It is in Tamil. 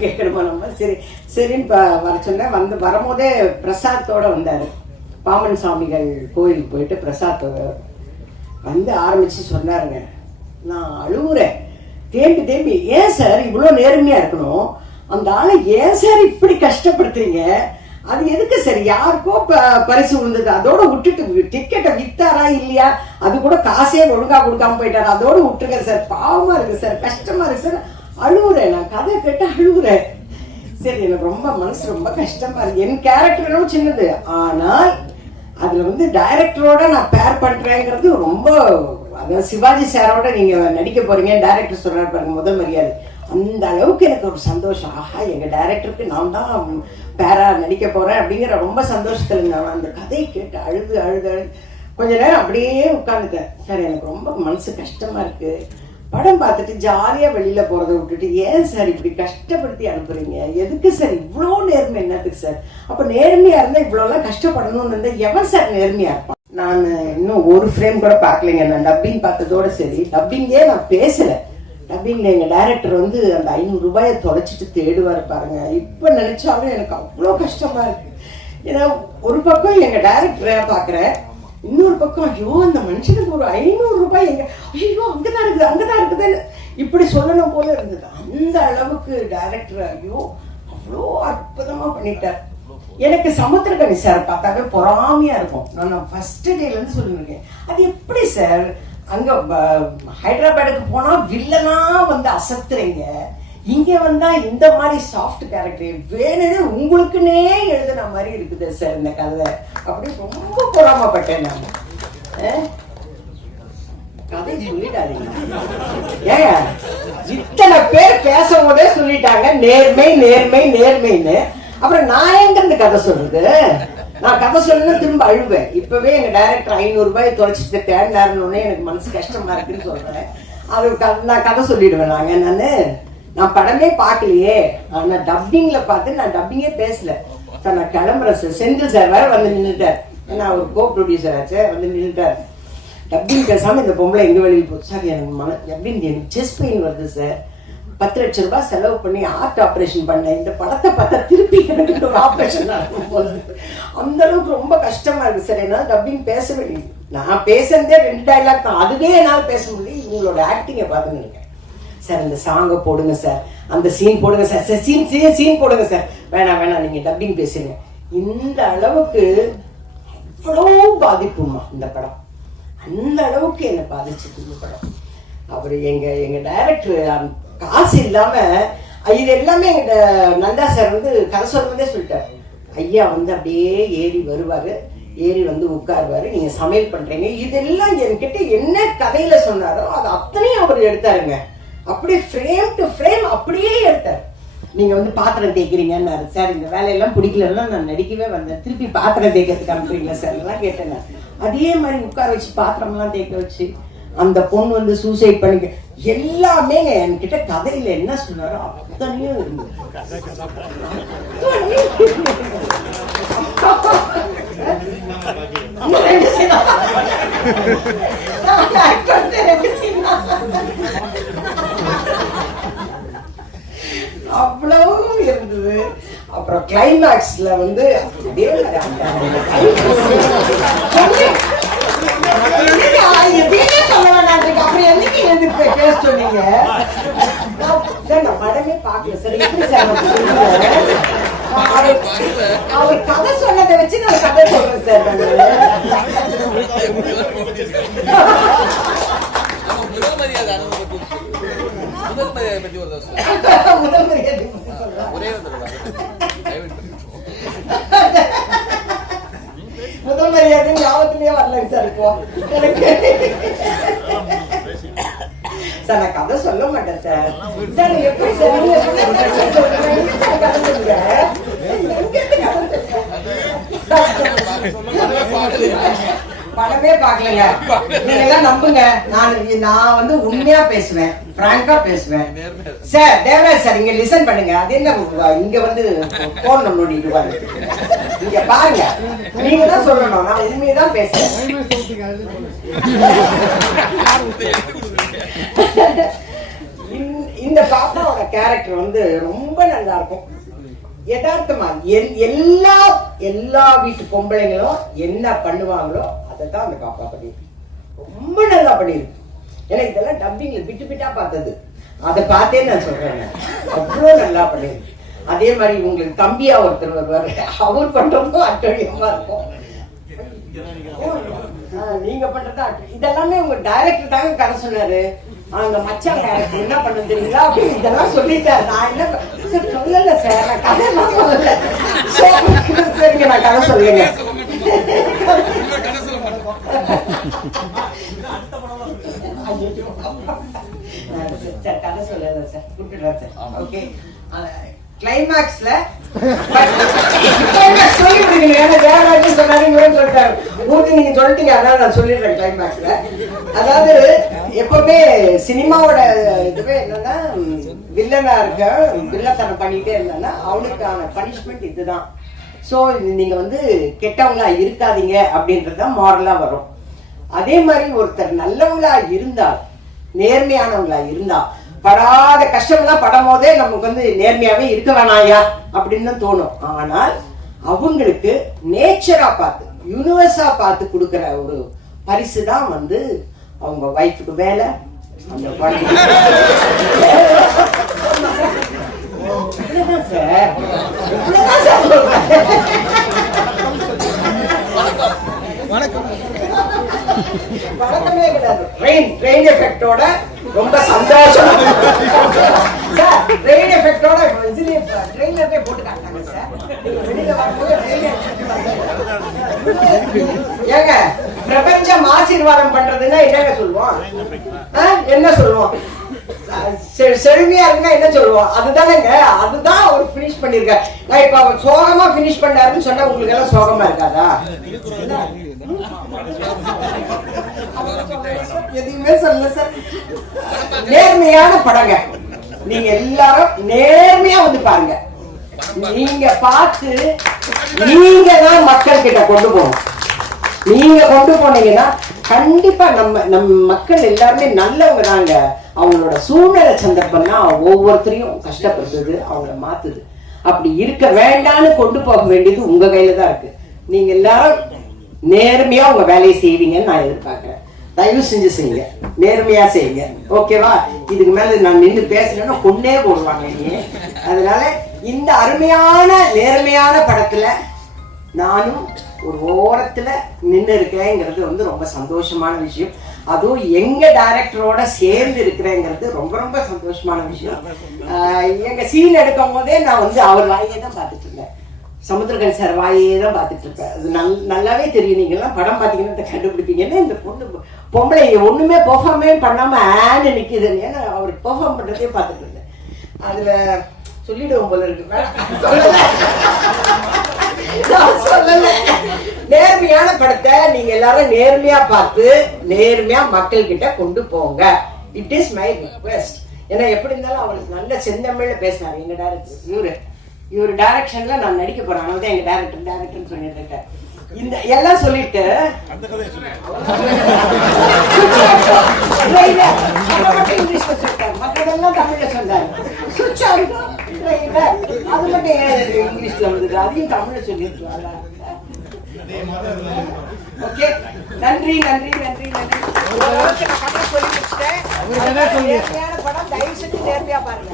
கேட்கணுமா நம்ம? சரி சரின்னு வர சொன்னேன் வந்து வரும்போதே பிரசாத்தோட வந்தாரு. பாமன் சாமிகள் கோயிலுக்கு போயிட்டு பிரசாத்தோட வந்து ஆரம்பிச்சு சொன்னாருங்க. நான் அழுகுறேன் தேம்பி தேம்பி ஏன் சார் இவ்வளோ நேர்மையா இருக்கணும்? அந்த ஆளை ஏன் சார் இப்படி கஷ்டப்படுத்துறீங்க? அது எதுக்கு சார்? யாருக்கோ ப- பரிசு விழுந்தது அதோட விட்டுட்டு டிக்கெட்டை வித்தாரா இல்லையா? அது கூட காசே ஒழுங்கா கொடுக்காம போயிட்டாரு? அதோட விட்டுருங்க சார். பாவமா இருக்கு சார். கஷ்டமா இருக்கு சார். அழுகுறேன் நான் கதை கேட்டு அழுகுறேன் சரி எனக்கு ரொம்ப மனசு ரொம்ப கஷ்டமா இருக்கு. என் கேரக்டரும் சின்னது. ஆனால் அதுல வந்து டைரக்டரோட நான் பேர் பண்றேங்கிறது ரொம்ப அதாவது சிவாஜி சாரோட நீங்க நடிக்க போறீங்க டைரக்டர் சொல்றாரு பாருங்க முதல் மரியாதை. அந்த அளவுக்கு எனக்கு ஒரு சந்தோஷம். ஆஹா எங்க டைரக்டருக்கு நான் தான் பேரா நடிக்க போறேன் அப்படிங்கிற ரொம்ப சந்தோஷத்துல இருந்தேன் அந்த கதையை கேட்டு அழுது அழுது அழுது கொஞ்ச நேரம் அப்படியே உட்காந்துட்டேன் சார் எனக்கு ரொம்ப மனசு கஷ்டமா இருக்கு. படம் பார்த்துட்டு ஜாலியா வெளியில போகிறத விட்டுட்டு ஏன் சார் இப்படி கஷ்டப்படுத்தி அனுப்புறீங்க? எதுக்கு சார் இவ்வளோ நேர்மை? என்னத்துக்கு சார்? அப்ப நேர்மையா இருந்தா இவ்வளோலாம் கஷ்டப்படணும்னு இருந்தா எவன் சார் நேர்மையா இருப்பான்? நான் இன்னும் ஒரு ஃப்ரேம் கூட பார்க்கலைங்க. நான் டப்பிங் பார்த்ததோட சரி. டப்பிங்கே நான் பேசல. டப்பிங்ல எங்க டைரக்டர் வந்து அந்த ஐநூறு ரூபாயை தொலைச்சிட்டு தேடுவாரு பாருங்க. இப்ப நினைச்சாலும் எனக்கு அவ்வளோ கஷ்டமா இருக்கு. ஏன்னா ஒரு பக்கம் எங்க டைரக்டரை பாக்குறேன் இன்னொரு பக்கம் ஐயோ அந்த மனுஷனுக்கு ஒரு ஐநூறு ரூபாய் எங்க? ஐயோ அங்கதான் இருக்குது அங்கதான் இருக்குதுன்னு இப்படி சொல்லணும் போல இருந்தது. அந்த அளவுக்கு டைரக்டர் ஐயோ அவ்வளோ அற்புதமா பண்ணிட்டார். எனக்கு சமுத்திரகனி சார் பார்த்தாவே பொறாமையா இருக்கும். நான் ஃபர்ஸ்ட் டேல இருந்து அது எப்படி சார் அங்க ஹைதராபாடுக்கு போனா வில்லனா வந்து அசத்துறீங்க. இங்க வந்தா இந்த மாதிரி சாஃப்ட் கேரக்டர் வேணும்னு உங்களுக்குன்னே எழுதுன மாதிரி இருக்குது சார் இந்த கதை. அப்படி ரொம்ப பொறாமப்பட்டேன் நான். கதை சொல்லிடாதீங்க. ஏங்க இத்தனை பேர் பேசும்போதே சொல்லிட்டாங்க நேர்மை நேர்மை நேர்மைன்னு. அப்புறம் நான் எங்க இருந்து கதை சொல்றது? நான் கதை சொல்லணும் திரும்ப அழுவேன். இப்பவே எங்க டைரக்டர் ஐநூறு ரூபாய் தொலைச்சிட்டு தேடினாருன்னு எனக்கு மனசு கஷ்டமா இருக்குன்னு சொல்றேன். அது க- நான் கதை சொல்லிடுவேன் நாங்க நான். நான் படமே பார்க்கலையே ஆனா டப்பிங்ல பார்த்து நான் டப்பிங்கே பேசல. சார் நான் கிளம்புறேன் சார். செந்தில் சார் வேற வந்து நின்றுட்டார் ஏன்னா அவர் கோ ப்ரொடியூசர் ஆச்சு வந்து நின்றுட்டார் டப்பிங் பேசாம இந்த பொம்பளை எங்க வெளியில் போச்சு சார் எனக்கு மன அப்படின்னு எனக்கு செஸ்ட் பெயின் வருது சார். பத்து லட்சம் ரூபாய் செலவு பண்ணி ஆர்ட் ஆபரேஷன் பண்ணேன். இந்த படத்தை பார்த்தா திருப்பி எனக்கு ஒரு ஆபரேஷன் நடக்கும் போது அந்த அளவுக்கு ரொம்ப கஷ்டமா இருக்கு சார். என்னால் டப்பிங் பேச முடியும் நான் பேசுறதே ரெண்டு டைலாக் தான். அதுவே என்னால் பேச முடியும் இவங்களோட ஆக்டிங்கை பார்த்துன்னு இருக்கேன் சார் அந்த சாங்கை போடுங்க சார். அந்த சீன் போடுங்க சார். சார் சீன் சே சீன் போடுங்க சார். வேணாம் வேணாம் நீங்கள் டப்பிங் பேசுங்க இந்த அளவுக்கு அவ்வளோ பாதிப்புமா இந்த படம். அந்த அளவுக்கு என்னை பாதிச்சது இந்த படம். அவர் எங்கள் எங்கள் டைரக்டர் காசு இல்லாமல் இது எல்லாமே எங்கள் நந்தா சார் வந்து கதை சொல்லும்போதே சொல்லிட்டார். ஐயா வந்து அப்படியே ஏறி வருவார். ஏறி வந்து உட்காருவாரு. நீங்கள் சமையல் பண்ணுறீங்க இதெல்லாம் என்கிட்ட என்ன கதையில் சொன்னாரோ அது அத்தனையும் அவர் எடுத்தாருங்க. அப்படியே ஃப்ரேம் டு ஃப்ரேம் அப்படியே எடுத்தார் நீங்க வந்து பாத்திரம் தேய்க்கிறீங்கன்னாரு சார் இந்த வேலையெல்லாம் பிடிக்கலன்னா நான் நடிக்கவே வந்தேன். திருப்பி பாத்திரம் தேய்க்கிறதுக்கு அனுப்புறீங்களா சார் எல்லாம் கேட்டேன் நான். அதே மாதிரி உட்கார வச்சு பாத்திரம்லாம் தேய்க்க வச்சு அந்த பொண்ணு வந்து சூசைட் பண்ணிக்க எல்லாமே என்கிட்ட கதையில என்ன சொன்னாரோ அத்தனையும் இருந்தது. அந்த ரெண்டு scene தான். நான் act பண்ண ரெண்டு scene தான். அவ்வளவு இருந்தது அப்புறம் கிளைமேக்ஸ்ல வந்து அப்படியே என்னங்க, எதையுமே சொல்ல வேணான்றீங்க. அப்புறம் என்னைக்கு எதிர்ப்பு பேச சொன்னீங்க? நான் படமே பார்க்கல சார். எப்படி சார் அவர் கதை சொன்னதை வச்சு நான் கதை சொல்றேன் சார். முதல் மரியாதை. முதல் மரியாதை பத்தி ஒரு தடவை சொல்லு. முதல் மரியாதை பத்தி சொல்றேன். ஒரே ஒரு தடவை தயவு பண்ணி. முதல் மரியாதை ஞாபகத்திலேயே வரலங்க சார் இப்போ எனக்கு சார் நான் கதை சொல்ல மாட்டேன் சார் சார் எப்படி சார் நீங்க சொன்ன கதை சொல்றீங்க. சார் கதை படமே பார்க்கலங்க நீங்க எல்லாம் நம்புங்க நான் நான் வந்து உண்மையா பேசுவேன் பிராங்கா பேசுவேன் சார் தேவராஜ் சார் இங்க லிசன் பண்ணுங்க அது என்ன இங்க வந்து போன் நோண்டிட்டு இங்க பாருங்க. நீங்க தான் சொல்லணும். நான் உண்மையை தான் பேசுறேன். இந்த- இந்த பாப்பாவோட கேரக்டர் வந்து ரொம்ப நல்லா இருக்கும் யதார்த்தமா எல்லா எல்லா வீட்டு பொம்பளைங்களும் என்ன பண்ணுவாங்களோ அதை தான் அந்த பாப்பா பண்ணியிருக்கு ரொம்ப நல்லா பண்ணிருக்கு. ஏன்னா இதெல்லாம் டப்பிங்ல பிட்டு பிட்டா பார்த்தது. அதை பார்த்தே நான் சொல்றேன் அவ்வளோ நல்லா பண்ணியிருக்கு அதே மாதிரி உங்களுக்கு தம்பியா ஒருத்தர் வருவாரு. அவர் பண்றதும் அட்டழியமா இருக்கும். நீங்க பண்றது இதெல்லாமே உங்க டைரக்டர் தாங்க கதை சொன்னாரு. அந்த மச்சான் என்ன பண்ண தெரியுங்களா அப்படி இதெல்லாம் சொல்லிட்டாரு. நான் என்ன சார் சொல்லல சார். நான் கதை எல்லாம் சொல்லல. சரி, சரிங்க நான் கதை சொல்லுங்க. கதை சொல்லல சார். விட்டுடுறேன் சார். ஓகே. கிளைமேக்ஸ்ல சொல்லி விடுங்க ஏன்னா ஜெயராஜன் சொன்னாரு இவரும் சொல்லிட்டாரு உங்களுக்கு நீங்க சொல்லிட்டீங்க. அதான் நான் சொல்லிடுறேன் கிளைமேக்ஸ்ல அதாவது எப்பவுமே சினிமாவோட இதுவே என்னன்னா வில்லனா இருக்க வில்லத்தனம் பண்ணிட்டே இருந்தானா அவனுக்கான பனிஷ்மெண்ட் இதுதான். ஸோ நீங்க வந்து கெட்டவங்களா இருக்காதீங்க அப்படின்றது மாரலா வரும். அதே மாதிரி ஒருத்தர் நல்லவங்களா இருந்தால் நேர்மையானவங்களா இருந்தா படாத கஷ்டம்லாம் படும் போதே நமக்கு வந்து நேர்மையாவே இருக்க வேணாயா அப்படின்னு தான் தோணும். ஆனால் அவங்களுக்கு நேச்சரா பார்த்து யூனிவர்ஸா பார்த்து கொடுக்கிற ஒரு பரிசு தான் வந்து அவங்க ஒய்ஃபுக்கு வேலை அந்த சொல்றேன். வழக்கமே கிடையாது. ட்ரெயின் ட்ரெயின் எஃபெக்டோட ரொம்ப சந்தோஷம். ட்ரெயின் எஃபெக்டோட இதுலயே ட்ரெயினர்லயே போட்டு காட்டாங்க சார். வெளியில வரும்போது ஏங்க பிரபஞ்சம் ஆசீர்வாதம் பண்றதுன்னா என்னங்க சொல்லுவோம்? ஆ? என்ன சொல்லுவோம்? செ- செழுமையா இருந்தா என்ன சொல்லுவோம்? அதுதானேங்க அதுதான் அவர் பினிஷ் பண்ணிருக்க நான் இப்ப அவர் சோகமா பினிஷ் பண்ணாருன்னு சொன்னா உங்களுக்கு எல்லாம் சோகமா இருக்காதா? எதுவுமே சார். நேர்மையான படங்க. நீங்க எல்லாரும் நேர்மையா வந்து பாருங்க. நீங்க பார்த்து நீங்க தான் மக்கள் கிட்ட கொண்டு போகணும். நீங்க கொண்டு போனீங்கன்னா கண்டிப்பா நம்ம நம்ம மக்கள் எல்லாருமே நல்லவங்க தாங்க. அவங்களோட சூழ்நிலை சந்தர்ப்பம் தான் ஒவ்வொருத்தரையும் கஷ்டப்படுத்துது அவங்கள மாத்துது. அப்படி இருக்க வேண்டாம்னு கொண்டு போக வேண்டியது உங்க கையில தான் இருக்கு. நீங்க எல்லாரும் நேர்மையா உங்க வேலையை செய்வீங்கன்னு நான் எதிர்பார்க்கிறேன். தயவு செஞ்சு செய்யுங்க. நேர்மையா செய்யுங்க. ஓகேவா இதுக்கு மேல நான் நின்று பேசணும்னா கொண்டே போடுவாங்க நீ அதனால இந்த அருமையான நேர்மையான படத்துல நானும் ஒரு ஓரத்துல நின்று இருக்கிறேங்கிறது வந்து ரொம்ப சந்தோஷமான விஷயம். அதுவும் எங்க டைரக்டரோட சேர்ந்து இருக்கிறேங்கிறது ரொம்ப ரொம்ப சந்தோஷமான விஷயம். எங்க சீன் எடுக்கும் போதே நான் வந்து அவர் வாயே தான் பார்த்துட்டு இருந்தேன். சமுத்திரகன் சார் வாயே தான் பார்த்துட்டு இருப்பேன் அது நல் நல்லாவே தெரியும். நீங்கள்லாம் படம் பார்த்தீங்கன்னா இதை கண்டுபிடிப்பீங்கன்னா இந்த பொண்ணு பொம்பளை ஒன்றுமே பெர்ஃபார்மே பண்ணாமல் ஆன்னு நிக்குதுன்னு ஏன்னா அவர் பெர்ஃபார்ம் பண்ணுறதே பார்த்துட்டு இருந்தேன் அதில் சொல்லிடுவோம் போல இருக்கு. வேணாம். நேர்மையான படத்தை நீங்க எல்லாரும் நேர்மையா பார்த்து நேர்மையா மக்கள் கிட்ட கொண்டு போங்க. இட் இஸ் மை ரிக்வெஸ்ட் ஏன்னா எப்படி இருந்தாலும் அவருக்கு நல்ல செந்தமிழ்ல பேசினாரு. எங்க டேரக்டர் இவரு. இவரு டைரக்ஷன்ல நான் நடிக்க போறேன் அதனால தான் எங்க டேரக்டர் டேரக்டர்னு சொல்லிட்டு இருக்கேன் இந்த எல்லாம் சொல்லிட்டு driver, அதை மட்டும் இங்கிலீஷ்ல சொல்லிட்டாரு. மத்ததெல்லாம் தமிழ்ல சொன்னாரு. Switch on, driver. அது மட்டும் இங்கிலீஷ்ல வந்தது? அதையும் தமிழ்ல சொல்லிருக்கலாம்ல. Okay. நன்றி நன்றி நன்றி நன்றி ஓரளவுக்கு நான் கதை சொல்லி முடிச்சிட்டேன். படம் தயவு செஞ்சு நேர்மையா பாருங்க